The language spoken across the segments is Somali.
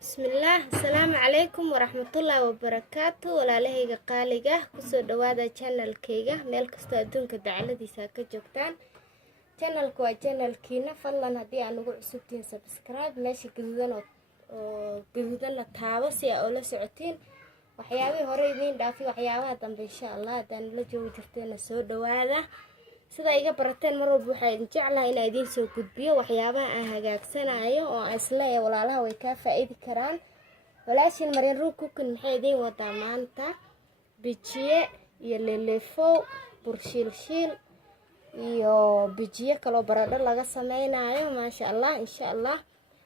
بسم الله السلام عليكم ورحمة الله وبركاته ولا لهيga qaaliga kusoo dhawaada channelkayga meel kasto adduunka dacaladiisa ka joogtaan channelku waa channelkiina fadlan hadii aan ugu cusubtiin subscribe meesha gaduudan la taabo si aad ula socotiin waxyaabaha hore idin dhaafi waxyaabaha dambe insha Allah hadaan la joogo jirteena soo dhawaada sida iga barateen mar walba waxaan jeclahay in idin soo gudbiyo waxyaabaha aan hagaagsanayo oo isleeyahay walaalaha way ka faa'iidi karaan walaashin Maryan Ruu Cooking maxay idin wadaa maanta bijiye iyo lelefo burshilshil iyo bijiye kale baradho laga sameeynayo maasha Allah insha Allah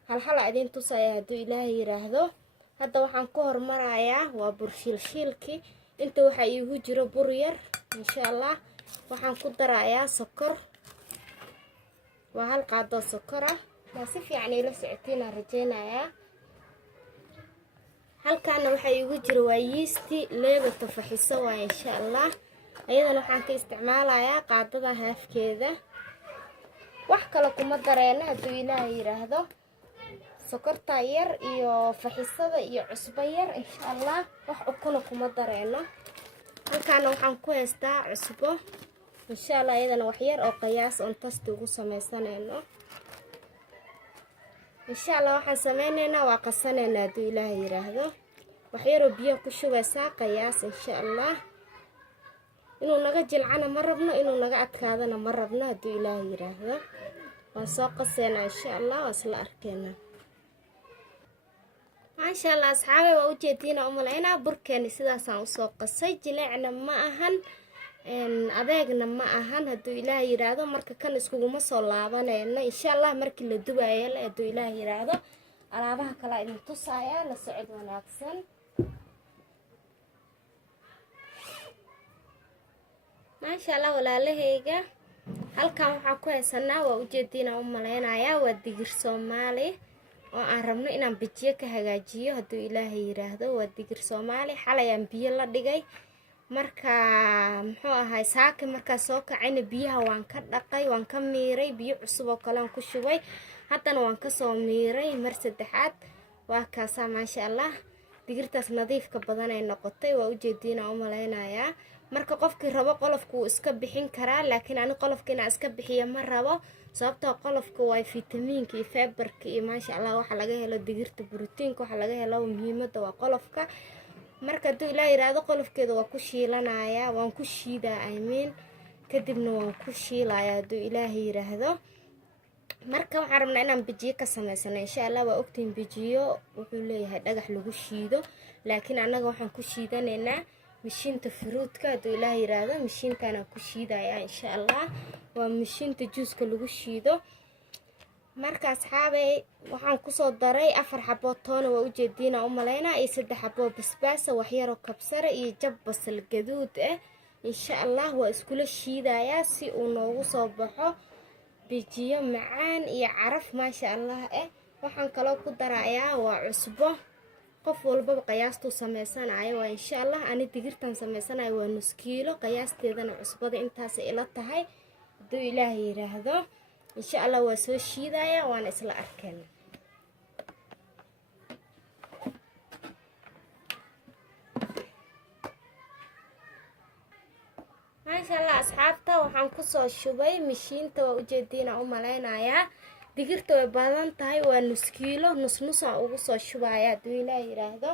hal idin tusaya haduu Ilaahay yiraahdo hadda waxaan ku hormarayaa waa burshilshilki inta waxa iigu jiro bur yar insha Allah waxaan ku darayaa sokor waa hal qaado sokor ah si fiican ila socotiin aan rajeynayaa halkaan waxa iigu jiro waa yeast leedo tafaxiso waa insha Allah ayadana waxaan ka isticmaalayaa qaadada haafkeeda wax kale kuma dareena haduu Ilaahay yiraahdo sokorta yar iyo faxisada iyo cusbo yar insha Allah wax kuma dareeno halkaan waxaan ku haystaa cusbo insha Allah ayadana wax yar oo qiyaas on tast ugu sameeysanayno insha Allah waxaan sameynaynaa waa qasaneynaa haduu Ilaahay yiraahdo wax yar oo biyo ku shubaysaa qiyaas insha Allah inuu naga jilcana ma rabno inuu naga adkaadana ma rabno haduu Ilaahay yiraahdo waan soo qaseynaa insha Allah isla arkeena ما شاء الله أصحابي وأوجدينا أملينا بركاني سيدا سان usoo qasay jileecna ma ahan adeegna ma ahan haduu Ilaahay yiraahdo marka kan iskuguma soo laabanayna insha Allah markii la dubayo la haduu Ilaahay yiraahdo alaabaha kala idin tusaya la socod wanaagsan ما شاء الله walaalahayga halkan waxa ku haysanaa waa ujeedina umaleynaya waa digir Soomaali oo aan rabno inaan bijiye ka hagaajiyo haduu Ilaahay yiraahdo waa digir Soomaali xalayaan biyo la dhigay marka muxuu ahay saaki marka soo kacayna biyaha waan ka dhaqay waan ka miiray biyo cusub oo kale aan ku shubay haddana waan ka soo miiray mar saddexaad waa kaasa ma sha Allah digirtaas nadiifka badan ay noqotay waa ujeedina umaleynaya marka qofkii rabo qolofku iska bixin karaa laakiin aan qolofkina iska bixiyo ma rabo sababtoo qolofku waa fitamiinka iyo fiberka iyo ma sha Allah waxa laga helo digirta borotiinka waxa laga helo muhiimada waa qolofka marka haduu Ilaahay yiraahdo qolofkeeda waa ku shiilanaya waan ku shiidaa kadibna waan ku shiilaya haduu Ilaahay yiraahdo marka waxaan rabnaa inaan bijiye ka sameysano insha Allah waa ogtiin bijiyo wuxuu leeyahay dhagax lagu shiido laakiin anaga waxaan ku shiidanaynaa mishiinta fruitka haduu Ilaahay yiraahdo mishiintaana ku shiidaya insha Allah waa mishiinta juuska lagu shiido marka asxaabay waxaan ku soo daray 4 xabo toon waa ujeedina umaleynaa iyo 3 xabo basbaas wax yar oo kabsar iyo jab basal gaduud insha Allah waa iskula shiidaya si uu noogu soo baxo bijiyo macaan iyo caraf ma sha Allah waxaan kale ku darayaa waa cusbo qof walba qiyaastuu sameysanayo waa insha Allah ani digirtan sameysanayo waa nus kiilo qiyaasteedana cusbada intaas ila tahay haduu Ilaahay yiraahdo insha Allah waa soo shiidaya waan isla arkeena ما شاء الله asxaabta waxaan ku soo shubay mishiinta waa ujeedina umaleynaya digirta way badan tahay waa nus kiilo nus aan ugu soo shubaya haduu Ilaahay yiraahdo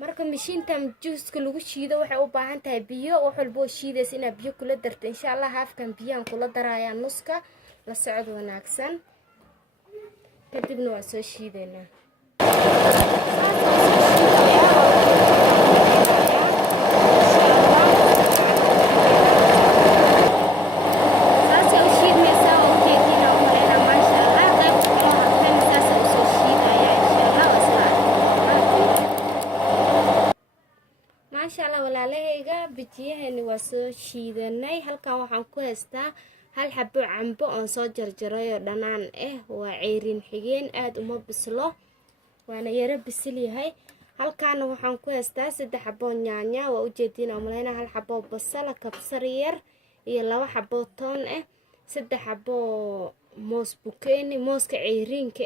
marka mishiintan juuska lagu shiido waxay u baahan tahay biyo wax walba oo shiideys ina biyo kula darto insha Allah haafkan biyan kula daraya nuska la socod wanaagsan kadibna waa soo shiideena bijiyahani waa soo shiidanay halkan waxaan ku haystaa hal xabo cambo oo soo jarjaray oo dhanaan waa ceerin xigeen aad uma bislo waana yara bisil yahay halkan waxaan ku haystaa 3 xabo yaanyo waa ujeedina umaleynaa hal xabo basal kabsar yar iyo 2 xabo toon 3 xabo moos bukeeni mooska ceerinka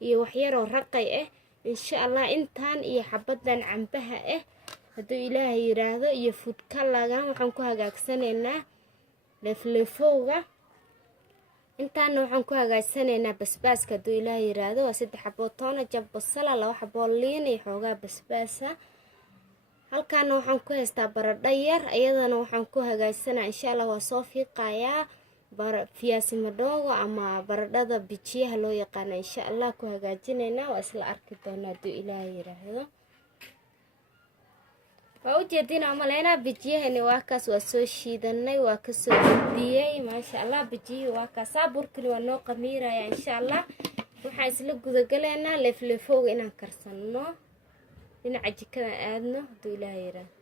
iyo wax yar oo raqay insha allah intaan iyo xabadan cambaha ah hadduu ilaahay yiraahdo iyo food color-gan waxaan ku hagaagsanaynaa leefleefowga. intaana waxaan ku hagaagsanaynaa basbaaska hadduu ilaahay yiraahdo. waa 3 xabo toona, jab basala, 2 xabo liin iyo xoogaa basbaasa. halkaana waxaan ku haystaa baradho yar, iyadana waxaan ku hagaagsanaa insha allah. waa soo fiiqayaa fiyaasi madoogo ama baradhada bijiyaha loo yaqaana insha allah ku hagaajinaynaa. waa isla arki doonaa hadduu ilaahay yiraahdo. waa u jeedinaa umaleynaa bijiyahani waa kaas. waa soo shiidanay, waa kasoo gudiyey maasha allah. bijiyihii waa kaasaa, burkani waa noo qamiiraya insha allah. waxaan isla gudagalaynaa leefleefowga inaan karsano, dhinaca jikada aadno hadduu ilaahay yiraahdo.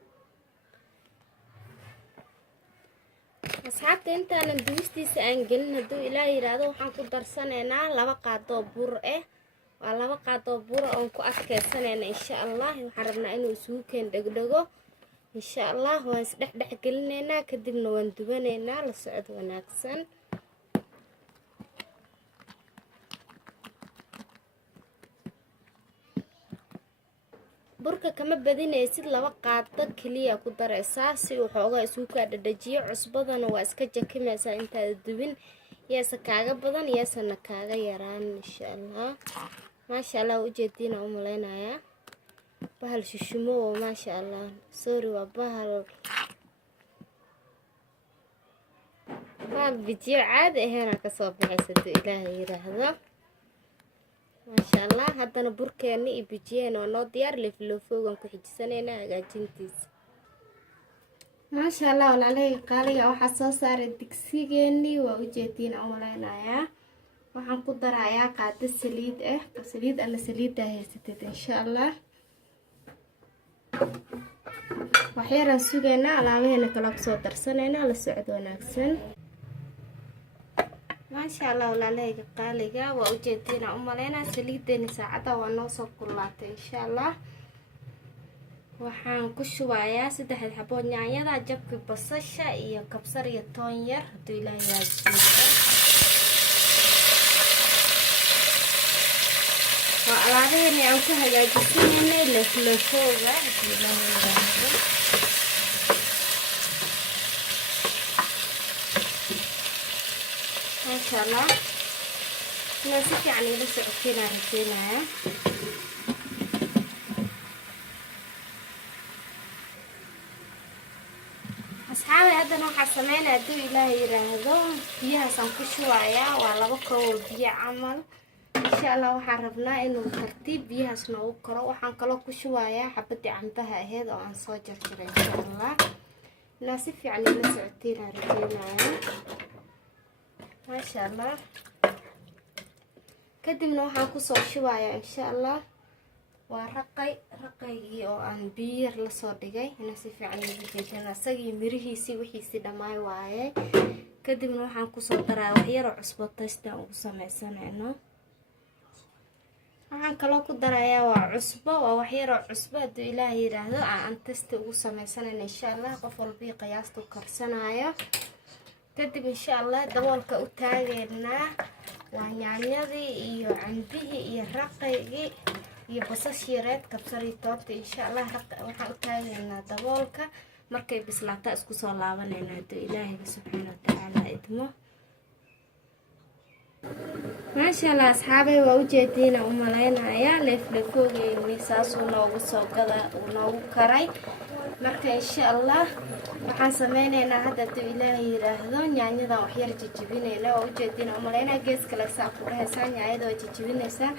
asxaabta intaanan dubistiisa aan gelin hadduu ilaahay yiraahdo waxaan ku darsanaynaa 2 qaadoo bur ah. waa 2 qaadoo bur oon ku adkeysanayna insha allah. waxaan rabnaa inuu isugu keen dhegdhego insha allah. waan isdhex gelinaynaa, kadibna waan dubanaynaa. la socod wanaagsan. burka kama badinaysid, 2 qaado kaliya ku daraysaa si uu xoogaa isugu kaa dhadhajiyo. cusbadana waa iska jakimaysaa intaada dubin. yaasa kaaga badan yaasana kaaga yaraan insha allah. maasha allah u jeediina u maleynayaa bahal shishumo oo maasha allah. sorry waa bahal bijiyo caadi ahayn ka soo baxaysa hadduu ilaahay yiraahdo. maasha allah. haddana burkeeni iyo bijiyeena waa noo diyaar. leefleefowgan ku xijisanaynaa hagaajintiisa. maasha allah walaalahey qaaliga waxaa soo saaray digsigeeni. waa u jeediina u maleynayaa. waxaan ku darayaa qaado saliid ah. saliid ana saliidda haysatid insha allah. waxyaraan sugaynaa, alaabaheena kala kusoo darsanaynaa. la socod wanaagsan. maasha allah walaalaheyga qaaliga waa u jeediina u maleynaa. saliideeni saacadda waa noo soo kulaatay insha allah. waxaan ku shubayaa 3 xabo yaanyada, jabki basasha iyo kabsar iyo toon yar hadduu ilaahay yiraahdo. waa alaabaheeni aan ku hagaajisanaynay leefleefowga hadduu ilaahay yiraahdo. maasha allah. inaan si fiican ila socoteynaan rajeynayaa. asxaabi haddana waxaa sameynaya hadduu ilaahay yiraahdo. biyahaasaan ku shubayaa. waa 2 koob biyo camal insha allah. waxaan rabnaa inuu tartiib biyahaas noogu karo. waxaan kaloo ku shubayaa xabadii cambaha aheyd oo aan soo jarjaray insha allah. inaa si fiican ila socoteynaan rajeynayaa. maasha allah. kadibna waxaan kusoo shubayaa insha allah. waa raqaygii oo aan biyo yar lasoo dhigay. inaa si fiican ugu jeejana isagii mirihiisii wixiisii dhammaay waaye. kadibna waxaan kusoo daraa waxyaroo cusbo taystaan ugu sameysanayno. waxaan kaloo ku darayaa waa cusbo. waa waxyaroo cusbo hadduu ilaahay yiraahdo aan tasta ugu sameysanayno insha allah. qof walbii qiyaasta u karsanayo. kadib insha allah daboolka u taageynaa. waa yaanyadii iyo cambihii iyo raqaygii iyo basashii yareed, kabsar iyo toonta insha allah. waxaan u taageynaa daboolka. markay bislaataa isku soo laabanayna hadduu ilaahay subxaana watacaala idmo. maasha allah asxaabay waa u jeediina u maleynayaa. leefleefowgeeni saasuu noogu soo noogu karay. marka insha allah waxaan sameynaynaa hadda hadduu ilaahay yiraahdo. yaanyadan waxyar jijibinayna. waa u jeediina u maleynaa. gees kale saa ku dhahaysaa. yaanyada waa jijibinaysaa.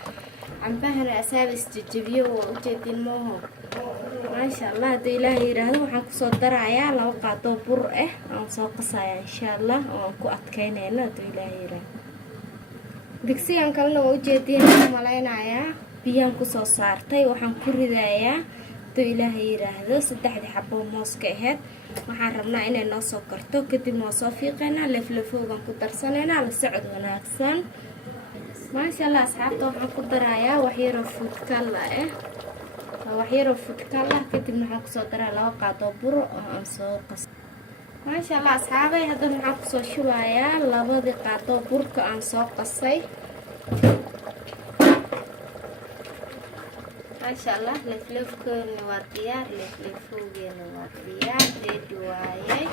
cambahana asaabis jijibiyo. waa u jeediin mooho. maasha allah hadduu ilaahay yiraahdo waxaan kusoo darayaa 2 qaadoo bur ah. aan soo qasaya insha allah oo aan ku adkeynayno hadduu ilaahay yiraahdo. digsigan kalena waa u jeediina u maleynayaa. biyaan kusoo saartay. waxaan ku ridayaa hadduu ilaahay yiraahdo 3 xabo mooska aheyd. waxaan rabnaa inay noo soo karto. kadibna waa soo fiiqaynaa. leefleefowgan ku darsanaynaa. la socod wanaagsan. maasha allah asxaabta waxaan ku darayaa waxyaroo food color ah. waxyaroo food color. kadibna waxaan kusoo daraa 2 qaadoo bur oo aan soo qas. maasha allah asxaabay haddana waxaan kusoo shubayaa 2 qaadoo burka aan soo qasay. ما شاء الله لفلفكنا وديار لفلفوجنا وديار دواية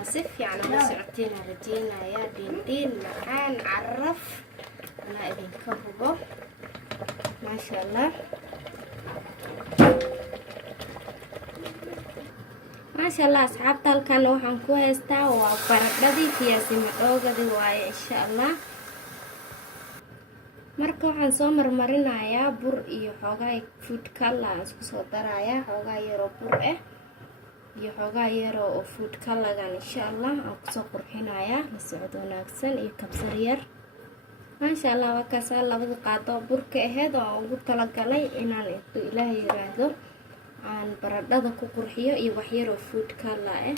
نصف يعني مسعتين رجينا يا دين معان عرف أنا أبين كهربا ما شاء الله ما شاء الله أصحاب تلكن وحن كويستا وبردي كياسي مدوغة دواية إن شاء الله marka waxaan soo marmarinayaa bur iyo xoogaa food color aan isku soo darayaa xoogaa yar oo bur ah iyo xoogaa yar oo food color insha Allah aan ku soo qurxinayaa la socod wanaagsan iyo kabsar yar ma sha Allah waa kaas labada qaado burka aheed oo ugu tala galay inaan intuu Ilaahay yiraahdo aan baradhada ku qurxiyo iyo wax yar oo food color ah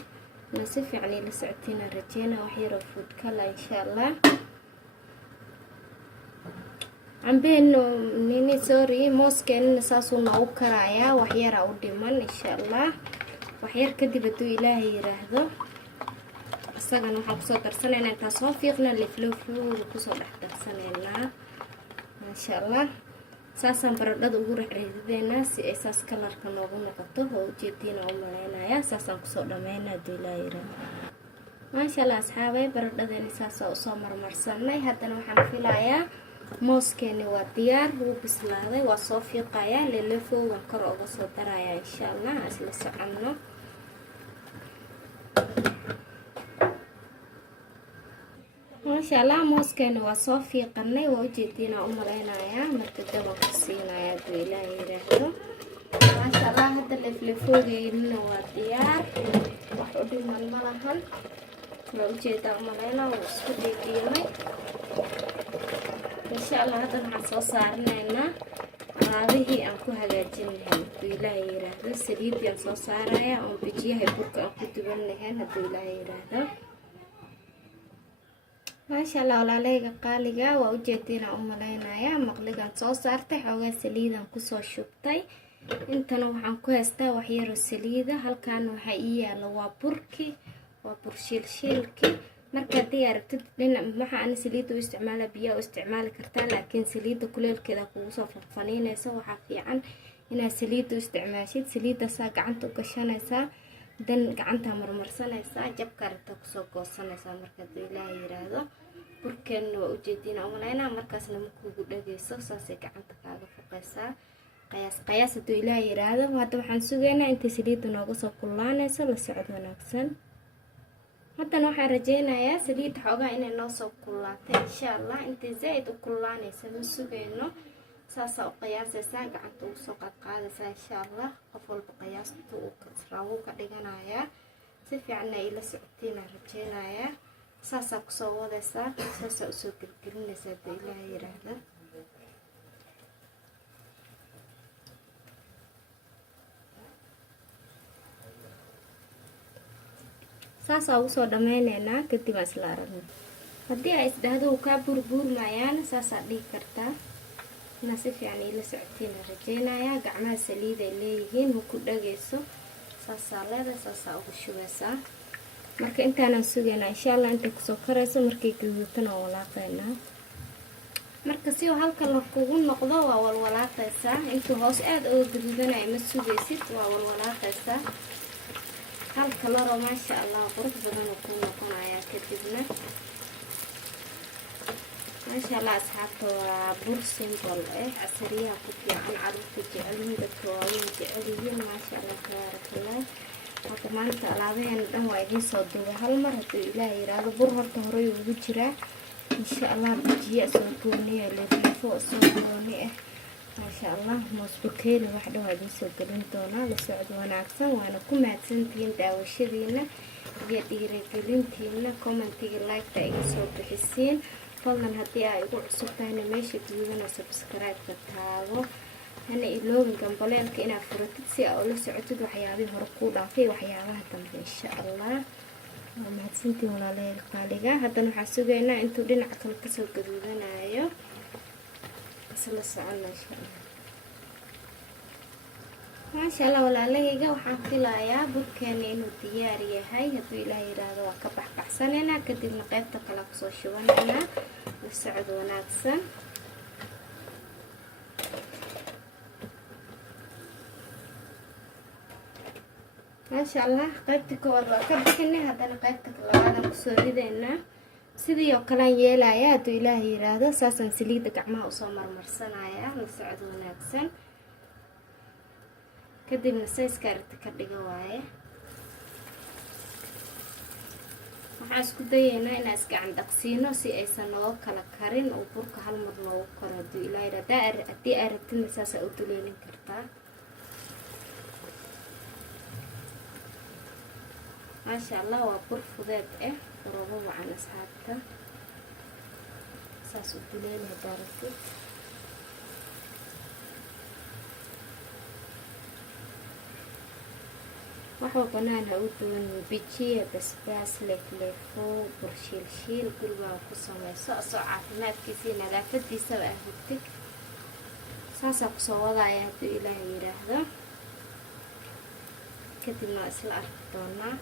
la si fiican la socotina rajayna wax yar oo food color insha Allah عمبين نيني سوري موسكن ساسو نو كرايا وحيرا وديمان ان شاء الله وحير كدي بدو الهي يراهدو اسغان waxaan kusoo darsanayna inta soo fiiqna lifluflu kusoo dhex darsanayna ma sha Allah saasan baradhada ugu rixriidayna si ay saas kalarka noogu noqoto oo jeedina u maleynaya saasan kusoo dhameeyna diilayra ma sha Allah asxaabay baradhadani saasa u soo marmarsanay haddana waxaan filayaa موسكني وديار وبسلاده وصوفي قايا للفو وكر uga soo daraya insha Allah asla socono ما شاء الله موسكني وصوفي قنay waa ujeedina u maleynaya marka daba ku siinaya ilaahay yiraahdo ما شاء الله hada liflifoogeena waa diyaar wax u dhiman malahan waa ujeeda u maleynaa oo isku dhigiyay إن شاء الله هذا نحصل صارنا هذه أنكو هجاجين لهم بإله يراهد السريد ينصل صارها أو بيجيها يبرك أنكو تبنيهن هذا إله يراهد ما شاء الله ولا ليك قالقة ووجدتنا لنا يا مقلقا نصل صارتي حوغا سليدا أنكو صو شبتي انت نوح أنكو هستا وحيرو السليدة هل كانوا حقيقة لوا بركي وبرشيلشيلكي marka diyaartid waxa aan saliid u isticmaala biyo u isticmaali kartaa laakiin saliida kuleelkeeda kugu soo farfaniinaysa waxa fiican inaad saliid u isticmaashid saliida saa gacanta u gashanaysa dan gacanta marmarsanaysa jabka rabta ku soo goosanaysa marka Ilaahay yiraahdo burkeen waa u jeedina umaleena markaasna ma kugu dhageyso saasay gacanta kaaga fuqaysa qiyaas haduu Ilaahay yiraahdo hadda waxaan sugeynaa inta saliida nooga soo kullaanayso la socod wanaagsan haddana waxaan rajaynayaa saliid xoogaa inay noo soo kullaatay insha Allah inta zaid u kullaanaysa ma sugeyno saasa u qiyaasaysaa gacanta ugu soo qaadaysaa insha Allah qof walba qiyaasta uu rabo ka dhiganayaa si fiican ay la socotina rajaynayaa saasa ku soo wadaysaa saasa u soo gelgelinaysaa Ilaahay yiraahdo saasa ugu soo dhameynayna kadib isla aragna hadii ay isdhaahdo ka burburmayaan saasa dhigi kartaa ina si fiican ila socotina rajeynaya gacmaha saliid ay leeyihiin ku dhageyso saasa leeda saasa ugu shubeysaa marka intaan sugayna insha Allah inta ku soo karayso markay guudutana walaaqayna marka si uu halka la kugu noqdo waa walwalaaqaysaa inta hoos aad oo gududanay ma sugaysid waa walwalaaqaysaa هل كلارو ما شاء الله قرب بدن وكون نقنايا كدبنا ما شاء الله أصحابته بور سيمبل عسرية كتير عن عروض تجعلهم دكتورين جعليين ما شاء الله تبارك الله وكمان تلاقيهم دم وايدين صدوا هالمرة إلهي يراد بور هرتهري وجرا إن شاء الله بتجي صدوني اللي فوق صدوني ما شاء الله مسبوكين واحدة وهذه سوقين دونا لسعد وناكسن وأنا كم هتسنتين داوشينا يدير قلنتينا كومنتي لايك تاعي صوب بحسين فضلا هدي أيقول صوتنا ماشي تجيبنا سبسكرايب كتابو أنا إلوه جنبالين كنا فرتسي أو لسعد وحيابي هرقودا في وحيابها تم إن شاء الله ما هتسنتين ولا لا القالقة هذا نحسوجنا أنتو دين عقل كسر جدودنا أيوه سلا سعنا إن شاء الله ما شاء الله ولا لهيجا وحن فيلايا بركاني إنه دياري هاي هدو إلهي هذا وكبح بحسننا كدي نقيبتك على قصو شوانا والسعد وناكسن maasha allah qaybta koowaad waa ka bixinay haddana qaybta labaadaan kusoo ridaynaa sidii oo kalean yeelaya hadduu ilaahay yiraahdo saasaan saliidda gacmaha usoo marmarsanaya la socod wanaagsan kadibna sayska aragti ka dhiga waaye waxaan isku dayaynaa inaan isgacan dhaqsiino si aysan nooga kala karin oo burka hal mar loogu karo hadduu ilaahay yiraahdo haddii aad rabtidna saasaa u duleelin kartaa maasha allah waa bur fudeed ah baroobo wacan asxaabta saas u duleeli haddaa rabtid waxaa banaan ha u duwan bijiya basbaas leefleefo burshiilshiil gurigaa ku samayso asoo caafimaadkiisa iyo nadaafadiisaba ah hurtig saasaa kusoo wadaya hadduu ilaahay yiraahdo kadibna waa isla arki doonaa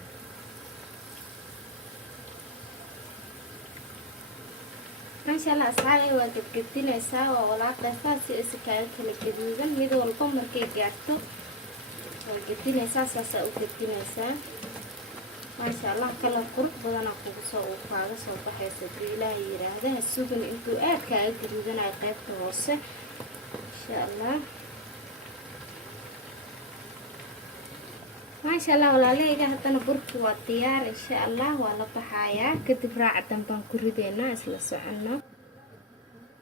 maasha allah asxaabay waa gadgadinaysaa waa walaaqaysaa si aysa kaaga kala gaduudan mid walba markay gaarto waa gadinaysaa saasaa u gadinaysaa maasha allah kalar qurux badanaa uu kaaga soo baxaysa hadduu ilaahay yiraahdo ha sugin intuu aad kaaga gaduudanayo qaybta hoose insha allah maasha allah walaalahayga haddana burki waa diyaar insha allah waa la baxayaa kadib raaca danbaan ku ridaynaa isla soconno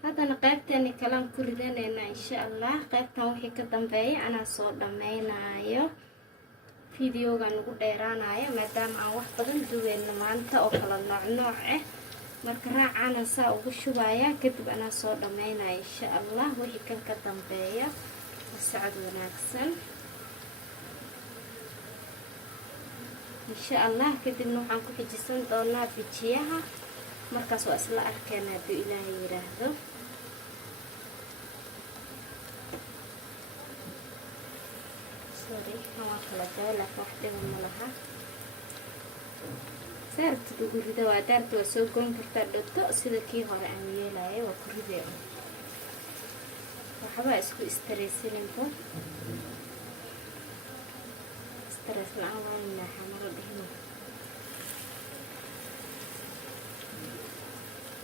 haddana qaybteeni kalaan ku ridanaynaa insha allah qaybtan wixii ka dambeeya anaa soo dhammaynayo fideogan ugu dheeraanayo maadaama aan wax badan duweyno maanta oo kala nooc ah marka raacana saa ugu shubaya kadib anaa soo dhammaynaya insha allah wixii kan ka dambeeya socod wanaagsan insha allah kadibna waxaan ku xijisan doonaa bijiyaha markaas waa isla arkeen hadduu ilaahay yiraahdo sorry waa kala dawla wax dhiba ma laha saarta ugu rida waa daarta waa soo goyn kartaa dhogto sida kii hore aan yeelaya waa ku ridee waxba isku istreesinayba stress la'aan waa naaxa mara dhihno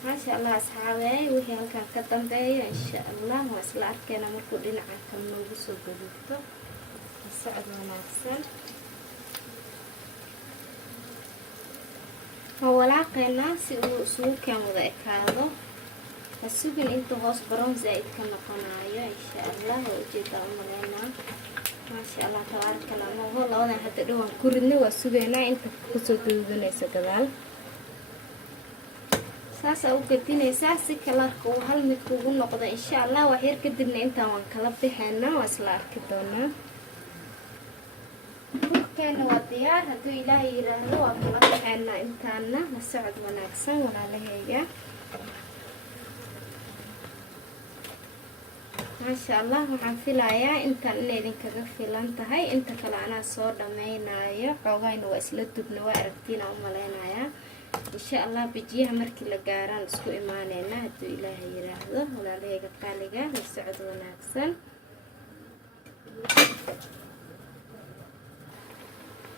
maasha allah asxaabey wixii halkaan ka dambeeya insha allah waa isla arkeena markuu dhinaca kale noogu soo gaduubto socod wanaagsan waa walaaqeynaa si uu isugu keen wada ekaado ha sugin inta hoos baroon zaa'id ka noqonayo insha allah waa ujeedaa u maleynaa maasha allah tabaaraka allah maho labadan hadda dhawaan ku ridna waa sugaynaa inta kusoo gaduudanaysa gadaal saasaa u gadinaysaa si kalarka uu hal mid kugu noqdo insha allah wax yar kadibna intaan waan kala bixaynaa waa isla arki doonaa burkeena waa diyaar hadduu ilaahay yiraahdo waa kala bixaynaa intaana la socod wanaagsan walaalahayga maasha allah waxaan filayaa intaan inay idinkaga filan tahay inta kale anaa soo dhammaynayo xoogayna waa isla dubna waa aragtiinaa u malaynayaa insha allah bijiyaha markii la gaaraan isku imaaneynaa hadduu ilaahay yiraahdo walaalahayga qaaliga la socod wanaagsan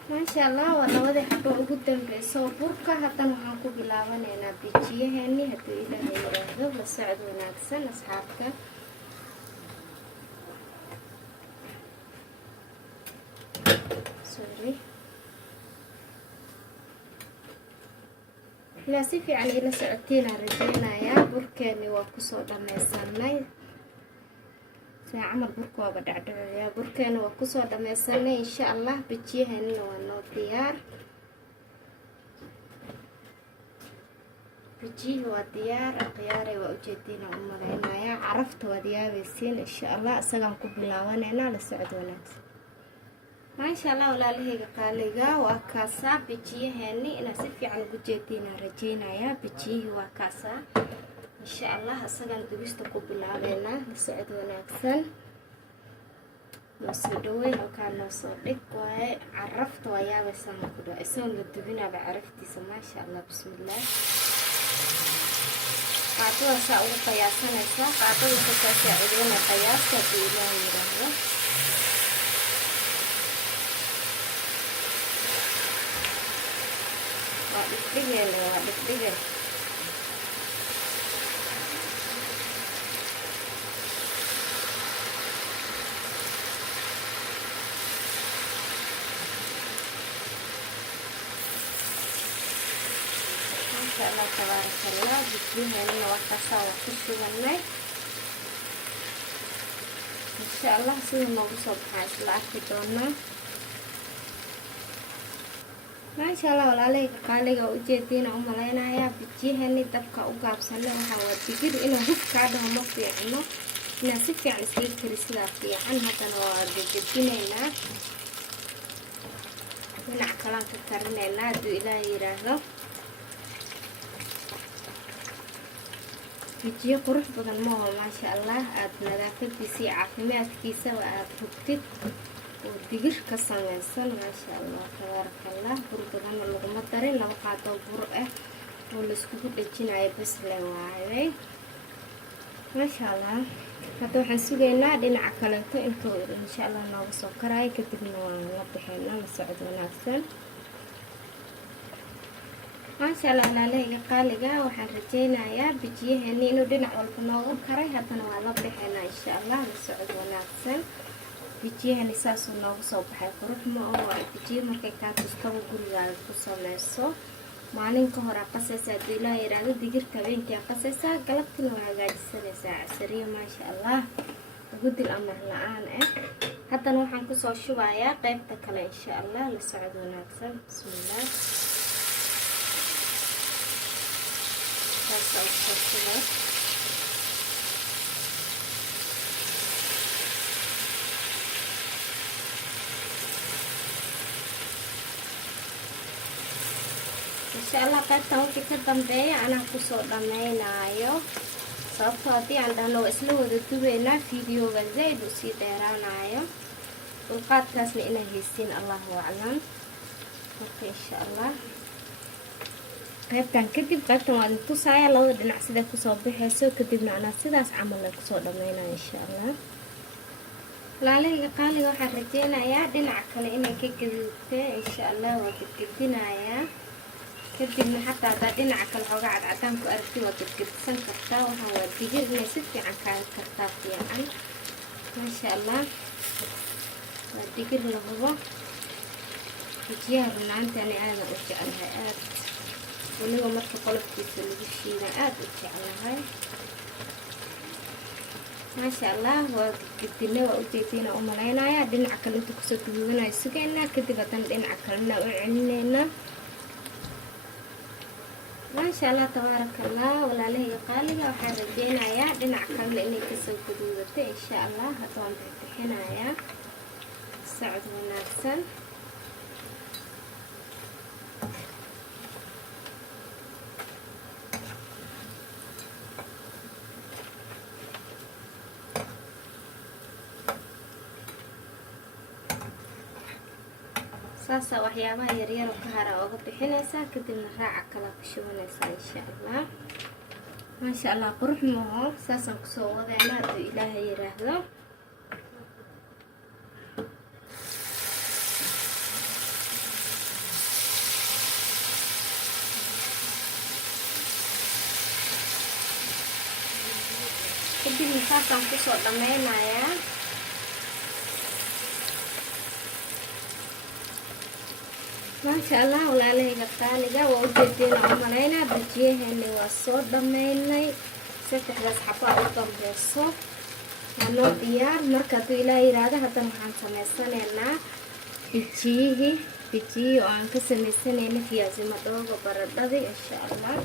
maasha allah waa labadii xabo ugu dambeyso burka haddana waxaan ku bilaabanaynaa bijiyaheeni hadduu ilaahay yiraahdo la socod wanaagsan asxaabta ilaa si fiican ila socotiinaan rajaynayaa burkeeni waa kusoo dhammaysanay saa camal burka waaba dhacdhacayaa burkeeni waa kusoo dhammaysanay insha allah bijiyaheenina waa noo diyaar bijihi waa diyaar aqyaaray waa ujeediinaan u malaynayaa carafta waad yaabaysiin insha allah isagaan ku bilaabanaynaa la socod wanaagsan maasha allah walaalahayga qaaliga waa kaasaa bijiyaheeni inaa si fiican ugu jeediinaan rajaynayaa bijiyihii waa kaasaa insha allah isagaan dubista ku bilaabeynaa la socod wanaagsan noo soo dhaweyn halkaa noo soo dhig waaye carafta waa yaabaysaa ku dhaa isagoon la dubinaaba caraftiisa maasha allah bismillaah qaadada saa ugu qiyaasanaysaa qaadada kasaa saacideyna qiyaasta hadduu ilaaha yiraahdo dhigdhigayna waa dhigdhigay. Masha Allah tabarakallah. Bijiyaheena waa kaasaa waa ku shubanay. Insha Allah sida noogu soo baxaa isla arki doonaa. Masha Allah walaalahayga qaaliga u jeediina u malaynayaa bijiyaheeni dabka u gaabsanay. Waxaa waa digir inuu hub kaa dhaho ma fiicno, inaa si fiican iskaga karisidaa fiican. Haddana waa gegedinaynaa, dhinac kalaan ka karinaynaa hadduu Ilaahay yiraahdo. bijiyo qurux badan ma oo Masha Allah aad nadaafadiisa iyo caafimaadkiisa aad hubtid oo digir ka samaysan. Masha Allah tabarakallah. bur badan laguma darin, 2 qaado bur ah oo la isku dhajinayo bas le waaye. Masha Allah. hadda waxaan sugaynaa dhinaca kaleeto intuu insha Allah nooga soo karaayo, kadibna waan la bixinaa la socod wanaagsan. Masha Allah walaalahayga qaaliga waxaan rajaynayaa bijiyaheeni inuu dhinac walba nooga karay. haddana waa la bixinaa insha Allah la socod wanaagsan. bijiyaheeni saasuu nooga soo baxay qurux ma oo waa bijiyo markay kaa tustaba gurigaaga ku samayso. maalin ka hor qasaysaa hadduu Ilaahay yiraahdo, digirta habeenkii qasaysaa, galabtina waa hagaajisanaysaa casariyo. Masha Allah ugu dil amar la'aan ah. haddana waxaan kusoo shubayaa qaybta kale insha Allah la socod wanaagsan. bismillah. insha Allah qaybtan wixii ka dambeeya anaa kusoo dhammaynayo, sababtoo haddii aan dhahno waa isla wada dubaynaa fiidiyooga zaid u sii dheeraanayo. dulqaadkaasna inay haysiin Allahu aclam. marka insha Allah qaybtan kadib qaybtan waan tusaaya labada dhinac sida kusoo baxayso, kadibna anaa sidaas camal la kusoo dhammaynayo insha Allah. walaalahayga qaaliga waxaan rajaynayaa dhinaca kale inay ka gaduudtay insha Allah. waa gedgedinayaa, kadibna xataa haddaa dhinaca kale xoogaa cadcadaan ku aragti waa gedgedsan kartaa. waxaan waa digir inay si fiican kaaga kartaa fiican. Masha Allah waa digir la hubo. bijiyaha runaantani aadan u jeclahay, aad weliba marka qolofkiisa lagu shiida aad u jeclahay. Masha Allah waa gedgedina waa ujeediina u malaynayaa. dhinaca kale inta kusoo gaduudanayo sugaynaa, kadib haddana dhinaca kalena u celinaynaa. Masha Allah tabarakallah. walaalahayga qaaliga waxaan rajaynayaa dhinaca kale inay kasoo gaduudato insha Allah. hadda waan bixinayaa socod wanaagsan. saasa waxyaabaha yaryar oo ka hara ooga bixinaysaa, kadibna raaca kala ku shubanaysaa insha Allah. Masha Allah qurux maaho. saasaan kusoo wadaynaa hadduu Ilaahay yiraahdo. kadibna saasaan kusoo dhammaynayaa. Masha Allah walaalahayga qaaliga waa ujeediina u malaynaa bijiyaheeni waa soo dhammaynay. 3daas xabaa u dambeyso waa noo diyaar. marka hadduu Ilaahay yiraahdo haddana waxaan samaysanaynaa bijiyi oo aan ka samaysanayna fiyaasi madhooga baradhadii insha Allah.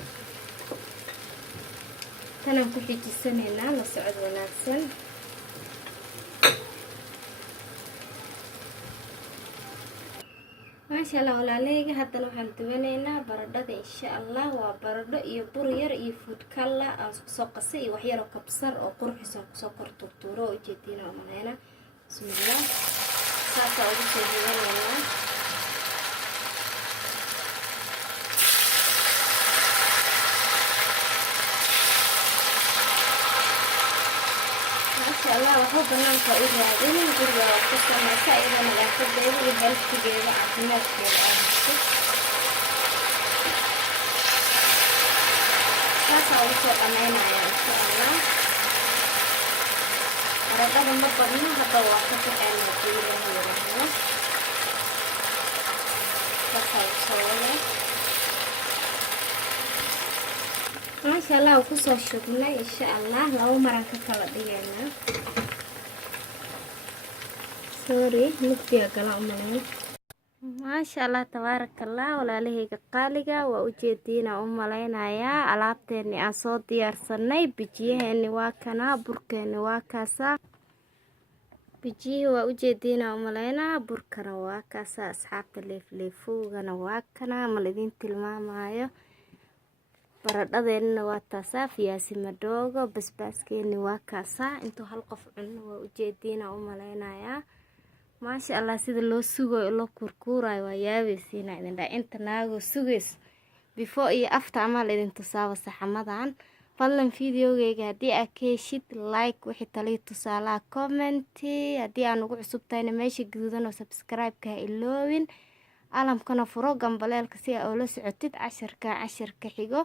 tanaan ku xijisanaynaa la socod wanaagsan. Masha Allah walaalahayga haddana waxaan dubanaynaa baradhada insha Allah. waa baradho iyo bur yar iyo food color aan soo qasay iyo wax yar oo kabsar oo qurxis aan kusoo kor turtuuro oo ujeediina u malaynaa. bismillah. saasaa ugu soo dubanaynaa. Masha Allah waxuu banaanka u raadin guriga waa ku samaysa iyadoo nadaafadeeda iyo healthkeeda caafimaadkeeda aan hayso. saasa ugu soo dhammaynaya insha allah. baradhada ma badno hadda waa ka bixeen hadii la yiraahdo saasa ugu soo waday. maasha allah ku soo shubnay insha allah. laba maran ka kala dhigayna. sorry mugdiga gala umaleyn. maasha allah tabaarakallah. walaalahayga qaaliga waa u jeediina u maleynayaa alaabteeni aan soo diyaarsanay. bijiyaheeni waa kana, burkeeni waa kaasa. bijiyaha waa u jeediina u maleynaa, burkana waa kaasa. asxaabta leefleefowgana waa kana, ma idin tilmaamayo. baradhadeena waa taasa, fiyaasi madoogo, basbaaskeeni waa kaasa. intuu hal qof cuno waa u jeediina u maleynayaa. maasha allah sida loo sugayo loo kurkuurayo waa yaabaysiina idin dhaa. inta naago sugays before iyo after ama la idin tusaabo saxamadan. fadlan videogeyga haddii aad ka heshid like, wixii taliyo tusaalaha commenti. haddii aan ugu cusub tahayna meesha gaduudan oo subscribe-ka ha iloowin. alamkana furo gambaleelka si aad ula socotid casharka xigo.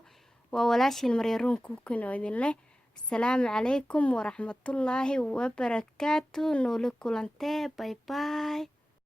waa walaashin maryaruun kuukin oo idin leh السلام عليكم ورحمة الله وبركاته. نولي كلانتي. باي باي.